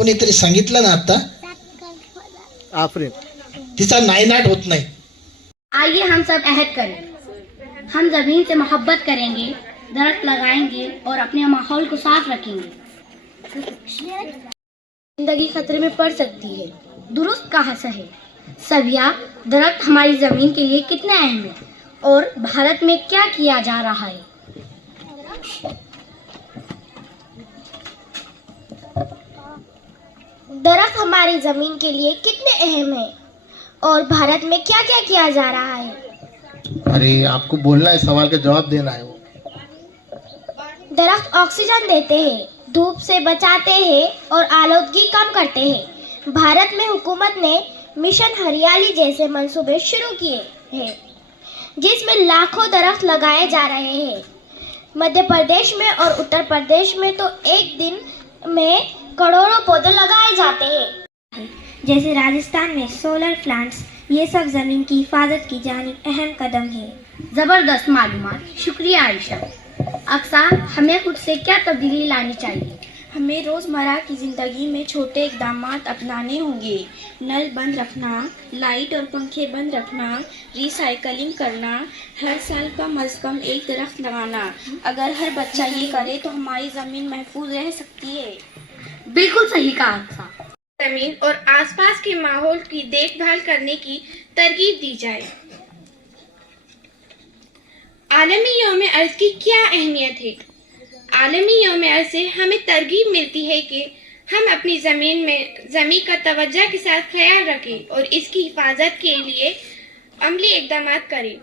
कोणीतरी सांगितलं ना आता, आफरीन. तिचा नायनाट होत नाही. आइए हम सब अहद करें, हम जमीन से मोहब्बत करेंगे, दरख्त लगाएंगे और अपने माहौल को साफ रखेंगे. जिंदगी खतरे में पड़ सकती है, दुरुस्त कहा सही. सबिया, दरख्त हमारी जमीन के लिए कितने अहम है और भारत में क्या किया जा रहा है. दरख्त हमारी जमीन के लिए कितने अहम है और भारत में क्या क्या किया जा रहा है. अरे आपको बोलना है, सवाल का जवाब देना है. वो दरख्त ऑक्सीजन देते हैं, धूप से बचाते हैं और आलूदगी कम करते हैं. भारत में हुकूमत ने मिशन हरियाली जैसे मंसूबे शुरू किए हैं जिसमें लाखों दरख्त लगाए जा रहे हैं. मध्य प्रदेश में और उत्तर प्रदेश में तो एक दिन में करोड़ों पौधे लगाए जाते हैं. जैसे राजस्थान में सोलर प्लांट्स, ये सब जमीन की हिफाजत की जानिब अहम कदम है. जबरदस्त मालूमात, शुक्रिया आयशा. अक्सा, हमें खुद से क्या तब्दीली लानी चाहिए. हमें रोज़मर्रा की ज़िंदगी में छोटे इक़दामात अपनाने होंगे. नल बंद रखना, लाइट और पंखे बंद रखना, रिसाइकलिंग करना, हर साल कम अज़ कम एक दरख्त लगाना. अगर हर बच्चा ये करे तो हमारी ज़मीन महफूज रह सकती है. बिल्कुल सही कहा अक्सा. जमीन और आसपास के माहौल की देखभाल करने की तरगीब दी जाए. आलमी यौम अर्ज की क्या अहमियत है. आलमी यौम अर्ज से हमें तरगीब मिलती है कि हम अपनी ज़मीन का तवज्जो के साथ ख्याल रखें और इसकी हिफाजत के लिए अमली इक़दाम करें.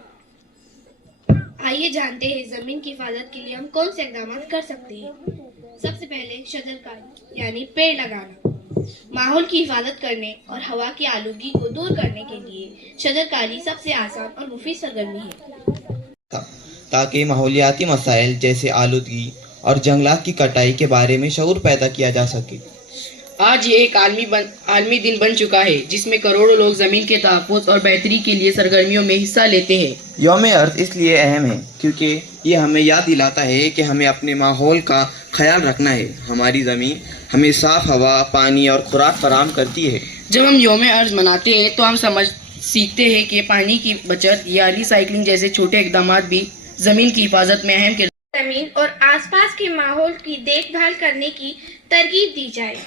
आइए जानते हैं ज़मीन की हिफाजत के लिए हम कौन से इक़दाम कर सकते हैं. सबसे पहले शजरकारी यानी पेड़ लगाना. माहौल की हिफाजत करने और हवा की आलूगी को दूर करने के लिए शजरकारी सबसे आसान और मुफीद सरगर्मी है, ताकि माहौलियाती मसाइल जैसे आलूदगी और जंगलात की कटाई के बारे में शऊर पैदा किया जा सके. आज ये एक आलमी दिन बन चुका है जिसमें करोड़ों लोग ज़मीन के तहफ़्फ़ुज़ और बेहतरी के लिए सरगर्मियों में हिस्सा लेते हैं. यौम अर्थ इसलिए अहम है क्योंकि ये हमें याद दिलाता है कि हमें अपने माहौल का ख्याल रखना है. हमारी ज़मीन हमें साफ़ हवा, पानी और खुराक फराहम करती है. जब हम यौम अर्ज मनाते हैं तो हम सीखते हैं कि पानी की बचत या रिसाइकलिंग जैसे छोटे इक़दाम भी ज़मीन की हिफाजत में अहम किरदार. जमीन और आसपास के माहौल की देखभाल करने की तरगीब दी जाए.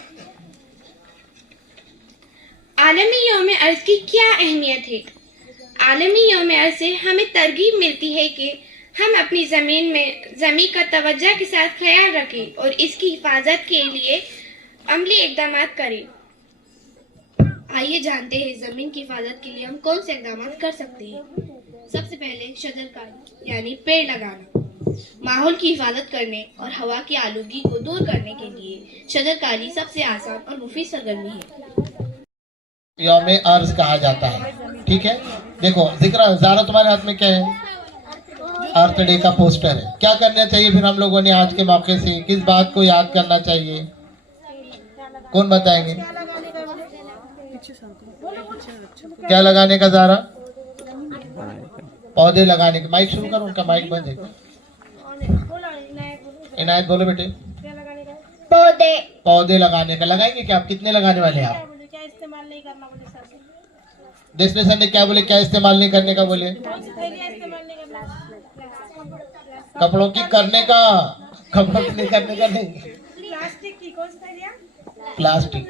आलमी यौम अर्ज की क्या अहमियत है. आलमी यौम अर्ज से हमें तरगीब मिलती है कि हम अपनी ज़मीन का तवज्जो के साथ ख्याल रखें और इसकी हिफाजत के लिए अमली इक़दाम करें. आइए जानते हैं ज़मीन की हिफाजत के लिए हम कौन से इक़दाम कर सकते हैं. सबसे पहले शजरकारी यानी पेड़ लगाना. माहौल की हिफाजत करने और हवा की आलूगी को दूर करने के लिए शजरकारी सबसे आसान और मुफीद सरगर्मी है, यौम अर्ज कहा जाता है. ठीक है, देखो जिक्र ज़ारा तुम्हारे हाथ में क्या है. अर्थ डे का पोस्टर है. क्या करना चाहिए फिर हम लोगों ने आज के मौके से, किस बात को याद करना चाहिए, कौन बताएंगे. क्या लगाने का ज़ारा. पौधे लगाने का. माइक शुरू करो, उनका माइक बंद है. इनायत बोलो बेटे. पौधे लगाने का. लगाएंगे क्या आप, कितने लगाने वाले हैं आप. देशने सर ने क्या बोले, क्या इस्तेमाल नहीं करने का बोले. कपड़ों की करने का, कपड़ों की नहीं करने का. नहीं, प्लास्टिक.